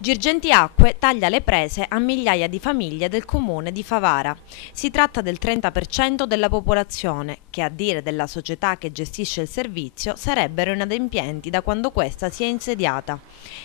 Girgenti Acque taglia le prese a migliaia di famiglie del comune di Favara. Si tratta del 30% della popolazione, che a dire della società che gestisce il servizio sarebbero inadempienti da quando questa si è insediata.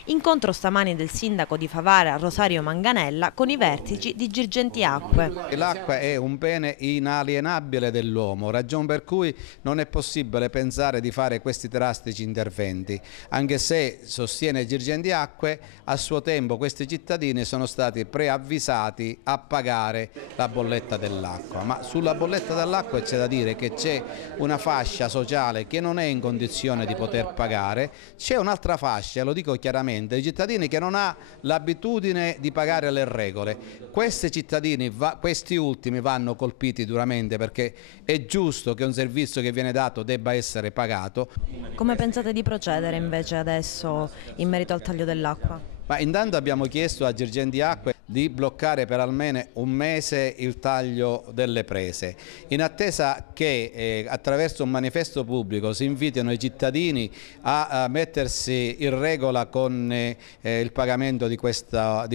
Incontro stamani del sindaco di Favara Rosario Manganella con i vertici di Girgenti Acque. L'acqua è un bene inalienabile dell'uomo, ragion per cui non è possibile pensare di fare questi drastici interventi, anche se, sostiene Girgenti Acque, a suo tempo questi cittadini sono stati preavvisati a pagare la bolletta dell'acqua. Ma sulla bolletta dell'acqua c'è da dire che c'è una fascia sociale che non è in condizione di poter pagare, c'è un'altra fascia, lo dico chiaramente, di cittadini che non ha l'abitudine di pagare le regole. Questi ultimi vanno colpiti duramente, perché è giusto che un servizio che viene dato debba essere pagato. Come pensate di procedere invece adesso in merito al taglio dell'acqua? Ma intanto abbiamo chiesto a Girgenti Acque di bloccare per almeno un mese il taglio delle prese, in attesa che attraverso un manifesto pubblico si invitino i cittadini a mettersi in regola con il pagamento di questa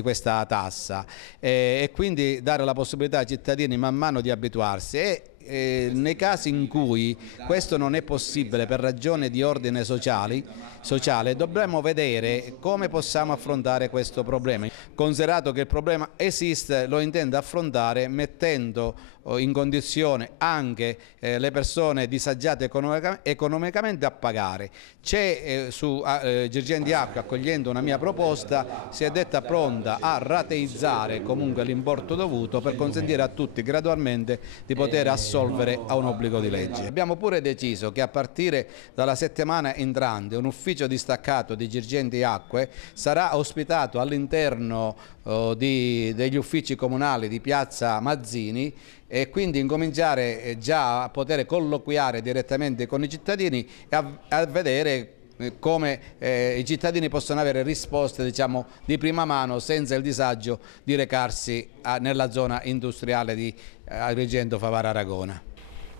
tassa e quindi dare la possibilità ai cittadini man mano di abituarsi. Nei casi in cui questo non è possibile per ragioni di ordine sociale, dovremmo vedere come possiamo affrontare questo problema. Considerato che il problema esiste, lo intendo affrontare mettendo in condizione anche le persone disagiate economicamente a pagare. Su Girgenti Acque, accogliendo una mia proposta, si è detta pronta a rateizzare comunque l'importo dovuto per consentire a tutti gradualmente di poter assolvere a un obbligo di legge. Abbiamo pure deciso che a partire dalla settimana entrante un ufficio distaccato di Girgenti Acque sarà ospitato all'interno degli uffici comunali di Piazza Mazzini, e quindi incominciare già a poter colloquiare direttamente con i cittadini e a vedere come i cittadini possono avere risposte, diciamo, di prima mano, senza il disagio di recarsi nella zona industriale di Agrigento Favara Aragona.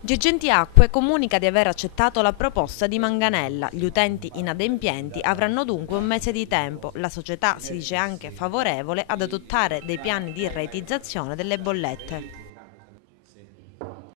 Girgenti Acque comunica di aver accettato la proposta di Manganella. Gli utenti inadempienti avranno dunque un mese di tempo. La società si dice anche favorevole ad adottare dei piani di rateizzazione delle bollette.